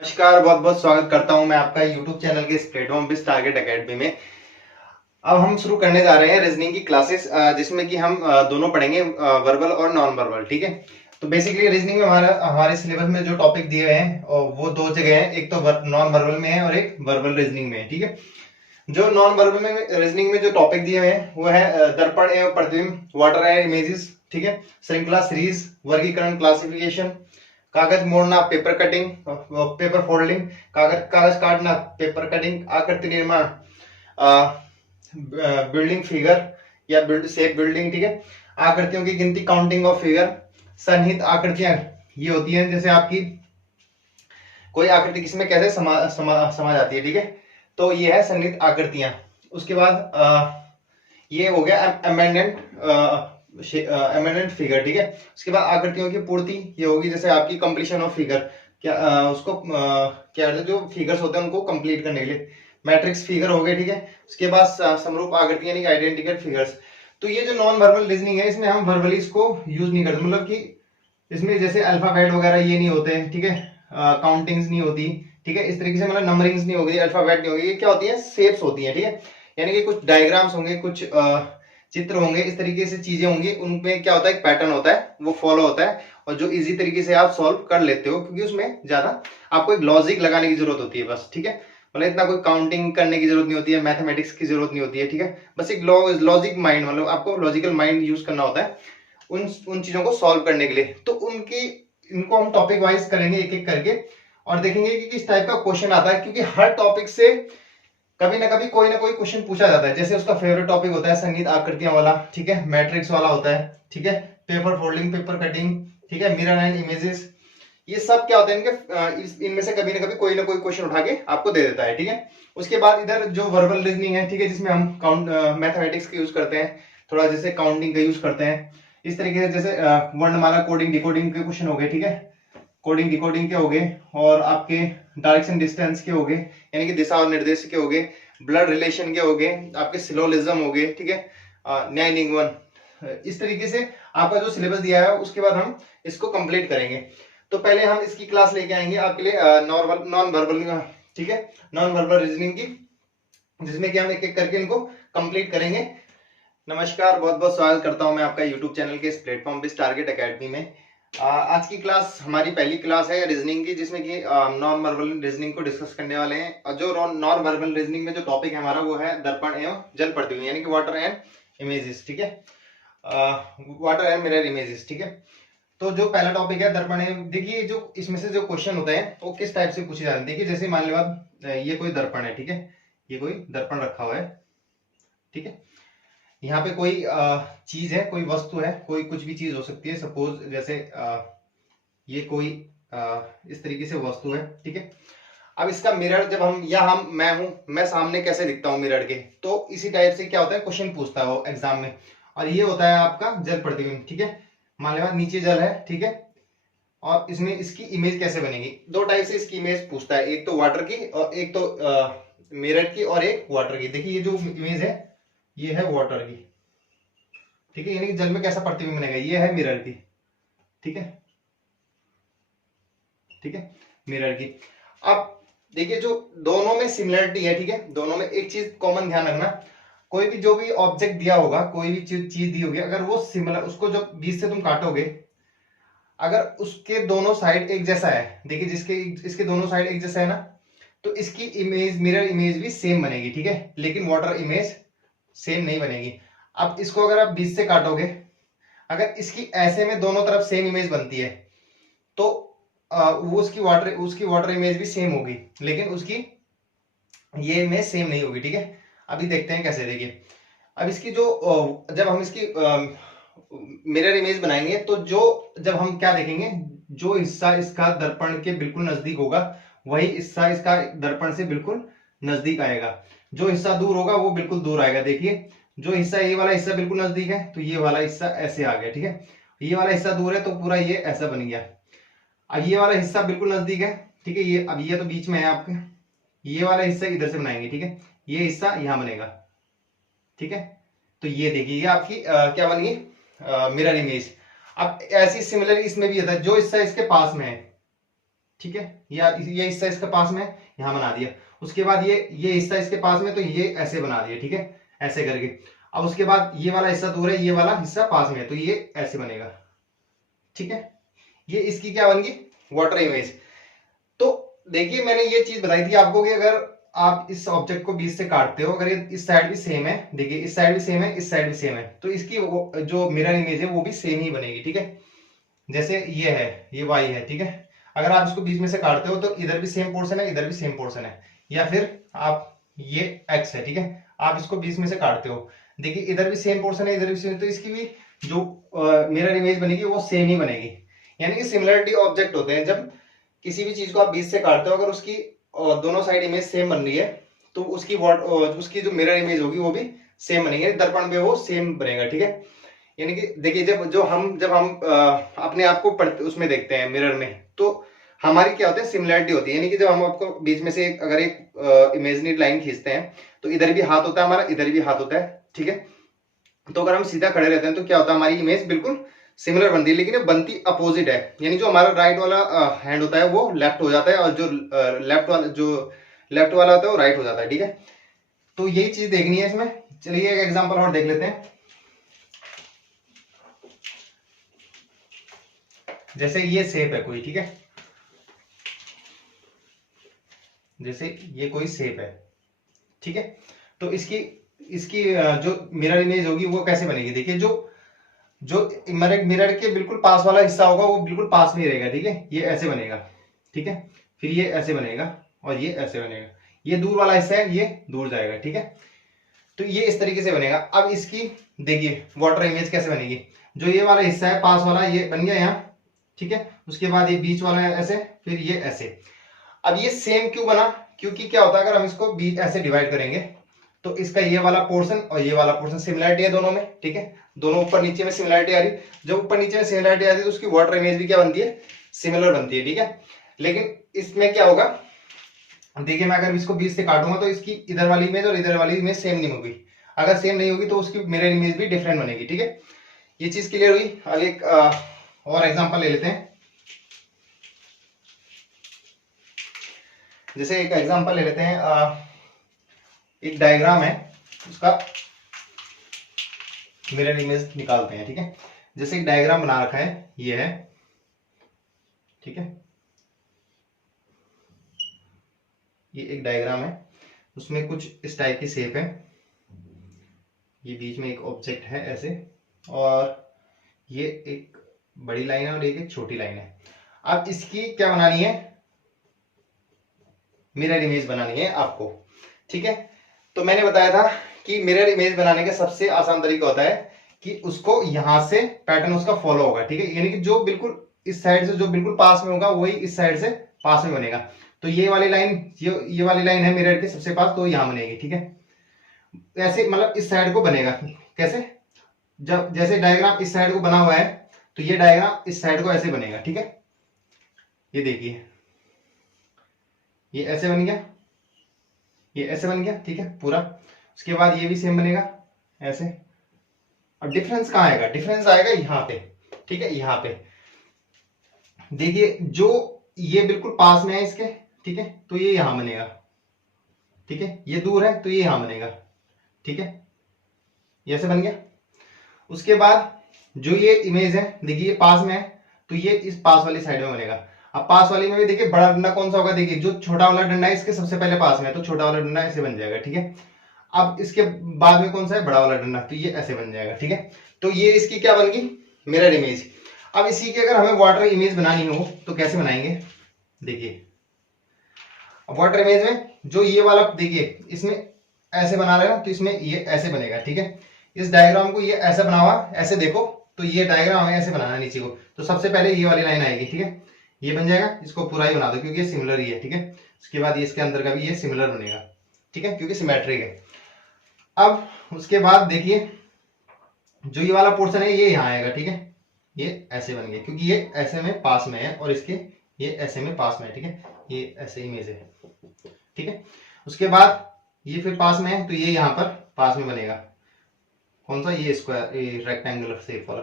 नमस्कार, बहुत बहुत स्वागत करता हूं मैं आपका यूट्यूब चैनल के इस प्लेटफॉर्म पे टारगेट एकेडमी में। अब हम शुरू करने जा रहे हैं रीजनिंग की क्लासेस, जिसमें कि हम दोनों पढ़ेंगे, वर्बल और नॉन वर्बल। ठीक है, तो बेसिकली रीजनिंग में हमारे सिलेबस में जो टॉपिक दिए हुए हैं वो दो जगह हैं, एक तो नॉन वर्बल में है और एक वर्बल रीजनिंग में है। ठीक है, जो नॉन वर्बल में रीजनिंग में जो टॉपिक दिए हुए हैं वो है दर्पण एवं प्रतिबिंब, वाटर एंड इमेजेस। ठीक है, श्रृंखला सीरीज, वर्गीकरण क्लासिफिकेशन, कागज मोड़ना पेपर कटिंग, पेपर फोल्डिंग, कागज कागज काटना पेपर कटिंग, आकृति निर्माण, बिल्डिंग फिगर या शेप बिल्डिंग। ठीक है, आकृतियों की गिनती काउंटिंग ऑफ फिगर, सन्निहित आकृतियां ये होती हैं जैसे आपकी कोई आकृति किसमें कैसे समा जाती है। ठीक है, तो ये है सन्निहित आकृतियां। उसके बाद ये हो गया अमेंडेंट फिगर। ठीक है, उसके बाद आकृतियों की पूर्ति ये होगी जैसे आपकी कंप्लीशन ऑफ फिगर, क्या उसको क्या जो फिगर्स होते हैं उनको कंप्लीट करने के लिए मैट्रिक्स फिगर हो गए। ठीक है, उसके बाद समरूप आकृति यानी आइडेंटिकल फिगर्स। तो ये जो नॉन वर्बल रीजनिंग है इसमें हम वर्बली इसको यूज नहीं करते, मतलब कि इसमें जैसे अल्फाबेट वगैरह ये नहीं होते हैं। ठीक है, काउंटिंग्स नहीं होती। ठीक है, इस तरीके से मतलब नंबरिंग्स नहीं होगी, अल्फाबेट नहीं होगी, ये क्या होती है शेप्स होती हैं। ठीक है, यानी कि कुछ डायग्राम्स होंगे, कुछ चित्र होंगे, इस तरीके से चीजें होंगी, उनमें क्या होता है एक पैटर्न होता है वो फॉलो होता है, और जो इजी तरीके से आप सॉल्व कर लेते हो क्योंकि उसमें ज्यादा आपको एक लॉजिक लगाने की जरूरत होती है बस। ठीक है, मतलब इतना कोई काउंटिंग करने की जरूरत नहीं होती है, मैथमेटिक्स की जरूरत नहीं होती है। ठीक है, बस एक लॉजिक माइंड, मतलब आपको लॉजिकल माइंड यूज करना होता है उन चीजों को सॉल्व करने के लिए। तो इनको हम टॉपिक वाइज करेंगे एक एक करके और देखेंगे कि किस टाइप का क्वेश्चन आता है, क्योंकि हर टॉपिक से कभी ना कभी कोई ना कोई क्वेश्चन पूछा जाता है। जैसे उसका फेवरेट टॉपिक होता है संगीत आकृतियां वाला, ठीक है, मैट्रिक्स वाला होता है, ठीक है, पेपर फोल्डिंग, पेपर कटिंग, ठीक है, मिरर एंड इमेजेस, ये सब क्या होता है इनके इनमें से कभी ना कभी कोई ना कोई क्वेश्चन उठा के आपको दे देता है। ठीक है, उसके बाद इधर जो वर्बल रीजनिंग है, ठीक है, जिसमें हम काउंट मैथमेटिक्स का यूज करते हैं, थोड़ा जैसे काउंटिंग का यूज करते हैं इस तरीके से, जैसे वर्णमाला कोडिंग डिकोडिंग के क्वेश्चन हो गए। ठीक है, कोडिंग डिकोडिंग के हो गए, और आपके डायरेक्शन डिस्टेंस के हो गए यानी कि दिशा और निर्देश के हो गए, ब्लड रिलेशन के हो गए, आपके सिलोलिज्म हो गए। ठीक है, न्याय निगमन। इस तरीके से आपका जो सिलेबस दिया है उसके बाद हम इसको कंप्लीट करेंगे। तो पहले हम इसकी क्लास लेके आएंगे आपके लिए नॉन वर्बल, ठीक है, नॉन वर्बल रीजनिंग की, जिसमें कि हम एक एक करके इनको कंप्लीट करेंगे। नमस्कार, बहुत बहुत स्वागत करता हूं मैं आपका यूट्यूब चैनल के इस प्लेटफॉर्म पे टारगेट एकेडमी में। आज की क्लास हमारी पहली क्लास है रीजनिंग की, जिसमें कि नॉन वर्बल रीजनिंग को डिस्कस करने वाले हैं। और जो नॉन वर्बल रीजनिंग में जो टॉपिक है हमारा वो है दर्पण एवं जल प्रतिबिंब यानी कि वाटर एंड इमेजेस। ठीक है, वाटर एंड मिरर इमेजेस। ठीक है, तो जो पहला टॉपिक है दर्पण है, देखिए जो इसमें से जो क्वेश्चन होते हैं वो किस टाइप से पूछे जाते हैं। देखिए जैसे मान लो ये कोई दर्पण है, ठीक है, ये कोई दर्पण रखा हुआ है। ठीक है, यहाँ पे कोई चीज है, कोई वस्तु है, कोई कुछ भी चीज हो सकती है। सपोज जैसे ये कोई इस तरीके से वस्तु है। ठीक है, अब इसका मिरर जब हम, या मैं हूं, मैं सामने कैसे दिखता हूं मिरर के, तो इसी टाइप से क्या होता है क्वेश्चन पूछता है वो एग्जाम में। और ये होता है आपका जल प्रतिबिंब। ठीक है, मान लो नीचे जल है, ठीक है, और इसमें इसकी इमेज कैसे बनेगी, दो टाइप से इसकी इमेज पूछता है, एक तो वाटर की और एक तो मिरर की और एक वाटर की। देखिए ये जो इमेज है ये है वाटर की। ठीक है, यानी कि जल में कैसा प्रतिबिंब बनेगा, ये है मिरर की। ठीक है, ठीक है, मिरर की। अब देखिए जो दोनों में सिमिलरिटी है, ठीक है, दोनों में एक चीज कॉमन ध्यान रखना, कोई भी जो भी ऑब्जेक्ट दिया होगा, कोई भी चीज दी होगी, अगर वो सिमिलर, उसको जब बीच से तुम काटोगे, अगर उसके दोनों साइड एक जैसा है, देखिए जिसके इसके दोनों साइड एक जैसा है ना, तो इसकी इमेज, मिरर इमेज भी सेम बनेगी। ठीक है, लेकिन वाटर इमेज सेम नहीं बनेगी। अब इसको अगर आप बीच से काटोगे, अगर इसकी ऐसे में दोनों तरफ सेम इमेज बनती है, तो वो उसकी वाटर इमेज भी सेम होगी, लेकिन उसकी ये इमेज सेम नहीं होगी। ठीक है, अभी देखते हैं कैसे। देखिए अब इसकी जो जब हम इसकी मिरर इमेज बनाएंगे, तो जो जब हम क्या देखेंगे, जो हिस्सा इसका दर्पण के बिल्कुल नजदीक होगा वही हिस्सा इसका दर्पण से बिल्कुल नजदीक आएगा, जो हिस्सा दूर होगा वो बिल्कुल दूर आएगा। देखिए जो हिस्सा, ये वाला हिस्सा बिल्कुल नजदीक है तो ये वाला हिस्सा ऐसे आ गया। ठीक है, ये वाला हिस्सा दूर है तो पूरा ये ऐसा बन गया। अब ये वाला हिस्सा बिल्कुल नजदीक है, ठीक है, ये अब ये तो बीच में है आपके, ये वाला हिस्सा इधर से बनाएंगे। ठीक है, ये हिस्सा यहां बनेगा। ठीक है, तो ये देखिए ये आपकी क्या बन गई मिरर इमेज। अब ऐसी सिमिलर इसमें भी होता है, जो हिस्सा इसके पास में है, ठीक है, ये हिस्सा इसके पास में है, यहाँ बना दिया। उसके बाद ये हिस्सा इसके पास में, तो ये ऐसे बना दिया, ठीक है, ऐसे करके। अब उसके बाद ये वाला हिस्सा दूर है, ये वाला हिस्सा पास में है, तो ये ऐसे बनेगा, ठीक है। ये इसकी क्या बन गई, वाटर इमेज। तो देखिए मैंने ये चीज बताई थी आपको कि अगर आप इस ऑब्जेक्ट को बीच से काटते हो, अगर ये इस साइड भी सेम है, देखिए इस साइड भी सेम है, इस साइड भी सेम है, तो इसकी जो मिरर इमेज है वो भी सेम ही बनेगी, ठीक है। जैसे ये है, ये वाई है, ठीक है। अगर आप इसको बीच में से काटते हो तो इधर भी सेम पोर्शन है, इधर भी सेम पोर्शन है। या फिर आप ये एक्स है, ठीक है, आप इसको बीच में से काटते हो, देखिए इधर भी सेम पोर्शन है, इधर भी सेम, तो इसकी भी जो मिरर इमेज बनेगी वो सेम ही बनेगी। यानी कि सिमिलरिटी ऑब्जेक्ट होते हैं, जब किसी भी चीज को आप बीच से काटते हो, अगर उसकी दोनों साइड इमेज सेम बन रही है, तो उसकी जो मिरर इमेज होगी वो भी सेम बनेगी, दर्पण पे वो सेम बनेगा, ठीक है। यानी कि देखिए जब हम अपने आप को उसमें देखते हैं मिरर में, तो हमारी क्या होती है, सिमिलरिटी होती है। यानी कि जब हम आपको बीच में से अगर एक इमेजिनरी लाइन खींचते हैं, तो इधर भी हाथ होता है हमारा, इधर भी हाथ होता है, ठीक है। तो अगर हम सीधा खड़े रहते हैं तो क्या होता है, हमारी इमेज बिल्कुल सिमिलर बनती है, लेकिन ये बनती अपोजिट है। यानी जो हमारा राइट वाला हैंड होता है वो लेफ्ट हो जाता है, और जो लेफ्ट वाला होता है वो राइट हो जाता है, ठीक है। तो यही चीज देखनी है इसमें। चलिए एक एग्जांपल और देख लेते हैं। जैसे ये शेप है कोई, ठीक है, जैसे ये कोई शेप है, ठीक है। तो इसकी इसकी जो मिरर इमेज होगी वो कैसे बनेगी, देखिए जो जो मिरर के बिल्कुल पास वाला हिस्सा होगा वो बिल्कुल पास में ही रहेगा, ठीक है, ये ऐसे बनेगा, ठीक है। फिर ये ऐसे बनेगा और ये ऐसे बनेगा। ये दूर वाला हिस्सा है, ये दूर जाएगा, ठीक है। तो ये इस तरीके से बनेगा। अब इसकी देखिए वाटर इमेज कैसे बनेगी। जो ये वाला हिस्सा है पास वाला, ये बन गया यहाँ, ठीक है। उसके बाद ये बीच वाला है ऐसे, फिर ये ऐसे। अब ये सेम क्यों बना, क्योंकि क्या होता है अगर हम इसको बीच ऐसे डिवाइड करेंगे, तो इसका ये वाला पोर्शन और ये वाला पोर्शन सिमिलरिटी है दोनों में, ठीक है। दोनों ऊपर नीचे में सिमिलरिटी आ रही। जब ऊपर नीचे में सिमिलरिटी आती है तो उसकी वाटर इमेज भी क्या बनती है, सिमिलर बनती है, ठीक है। लेकिन इसमें क्या होगा, देखिए मैं अगर इसको बीच से काटूंगा तो इसकी इधर वाली इमेज और इधर वाली इमेज सेम नहीं होगी। अगर सेम नहीं होगी तो उसकी मिरर इमेज भी डिफरेंट बनेगी, ठीक है। ये चीज क्लियर हुई। अब एक और एग्जांपल ले लेते हैं। जैसे एक एग्जांपल ले लेते हैं, एक डायग्राम है, उसका मिरर इमेज निकालते हैं, ठीक है। जैसे एक डायग्राम बना रखा है, ये है, ठीक है, ये एक डायग्राम है, उसमें कुछ इस टाइप की शेप है। ये बीच में एक ऑब्जेक्ट है ऐसे, और ये एक बड़ी लाइन है और एक छोटी लाइन है। अब इसकी क्या बनानी है, मिरर इमेज बनानी है आपको, ठीक है। तो मैंने बताया था कि मिरर इमेज बनाने का सबसे आसान तरीका होता है कि उसको यहां से पैटर्न उसका फॉलो होगा, ठीक है। यानी कि जो बिल्कुल इस साइड से जो बिल्कुल पास में होगा वही इस साइड से पास में बनेगा। तो ये वाली लाइन, ये वाली लाइन है मिरर के सबसे पास, तो यहां बनेगी, ठीक है। ऐसे मतलब इस साइड को बनेगा कैसे, जब जैसे डायग्राम इस साइड को बना हुआ है तो ये डायग्राम इस साइड को ऐसे बनेगा, ठीक है। ये देखिए ये ऐसे बन गया, ये ऐसे बन गया, ठीक है पूरा। उसके बाद ये भी सेम बनेगा ऐसे। अब डिफरेंस कहाँ आएगा, डिफरेंस आएगा यहाँ पे, ठीक है, यहाँ पे देखिए जो ये बिल्कुल पास में है इसके, ठीक है, तो ये यहां बनेगा, ठीक है। ये दूर है तो ये यहां बनेगा, ठीक है, ये ऐसे बन गया। उसके बाद जो ये इमेज है देखिए ये पास में है, तो ये इस पास वाली साइड में बनेगा। अब पास वाली में भी देखिए बड़ा डंडा कौन सा होगा, देखिए जो छोटा वाला डंडा है इसके सबसे पहले पास में है, तो छोटा वाला डंडा ऐसे बन जाएगा, ठीक है। अब इसके बाद में कौन सा है, बड़ा वाला डंडा, तो ये ऐसे बन जाएगा, ठीक है। तो ये इसकी क्या बन गई, मिरर इमेज। अब इसी की अगर हमें वाटर इमेज बनानी हो तो कैसे बनाएंगे, देखिए वाटर इमेज में जो ये वाला देखिए इसमें ऐसे बना रहे ना, तो इसमें ये ऐसे बनेगा, ठीक है। इस डायग्राम को ये ऐसे बना हुआ, ऐसे देखो, तो ये डायग्राम हमें ऐसे बनाना है नीचे को। तो सबसे पहले ये वाली लाइन आएगी, ठीक है, ये बन जाएगा। इसको पूरा ही बना दो क्योंकि ये सिमिलर ही है, ठीक है। उसके बाद ये इसके अंदर का भी ये सिमिलर बनेगा, ठीक है, क्योंकि सिमेट्रिक है। अब उसके बाद देखिए जो ये वाला पोर्शन है ये यहाँ आएगा, ठीक है, ये ऐसे बन गया क्योंकि ये ऐसे में पास में है और इसके ये ऐसे में पास में है, ठीक है, ये ऐसे इमेज है, ठीक है। उसके बाद ये फिर पास में है तो ये यहाँ पर पास में बनेगा, कौन सा, ये स्क्वायर, ये रेक्टेंगुलर शेप वाला।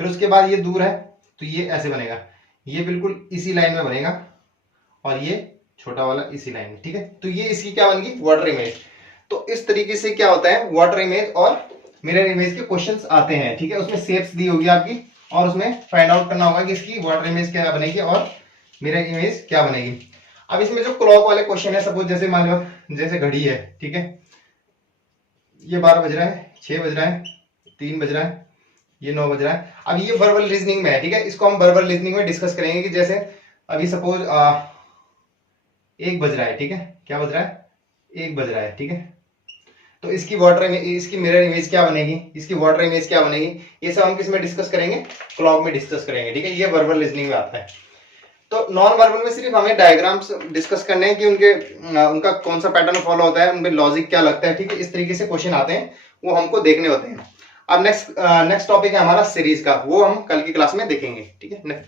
फिर उसके बाद ये दूर है तो ये ऐसे बनेगा, ये बिल्कुल इसी लाइन में बनेगा, और ये छोटा वाला इसी लाइन में, ठीक है। तो ये इसकी क्या बन गई, वाटर इमेज। तो इस तरीके से क्या होता है, वाटर इमेज और मिरर इमेज के क्वेश्चंस आते हैं, ठीक है। उसमें शेप्स दी होगी आपकी और उसमें फाइंड आउट करना होगा कि इसकी वाटर इमेज क्या बनेगी और मिरर इमेज क्या बनेगी। अब इसमें जो क्लॉक वाले क्वेश्चन है, सपोज जैसे मान लो जैसे घड़ी है, ठीक है, ये 12 बज रहा है, 6 बज रहा है, 3 बज रहा है, ये 9 बज रहा है। अब ये वर्बल रीजनिंग में है, ठीक है। इसको हम वर्बल रीजनिंग में डिस्कस करेंगे कि जैसे अभी सपोज 1 बज रहा है, ठीक है, क्या बज रहा है, 1 बज रहा है, ठीक है। तो इसकी वाटर इमेज, इसकी मिरर इमेज क्या बनेगी, इसकी वाटर इमेज क्या बनेगी, ये सब हम किस में डिस्कस करेंगे, क्लॉक में डिस्कस करेंगे, ठीक है। ये वर्बल रीजनिंग में आता है। तो नॉन वर्बल में सिर्फ हमें डायग्राम्स डिस्कस करने हैं कि उनका कौन सा पैटर्न फॉलो होता है, उनमें लॉजिक क्या लगता है, ठीक है। इस तरीके से क्वेश्चन आते हैं, वो हमको देखने होते हैं। अब नेक्स्ट टॉपिक है हमारा सीरीज का, वो हम कल की क्लास में देखेंगे, ठीक है।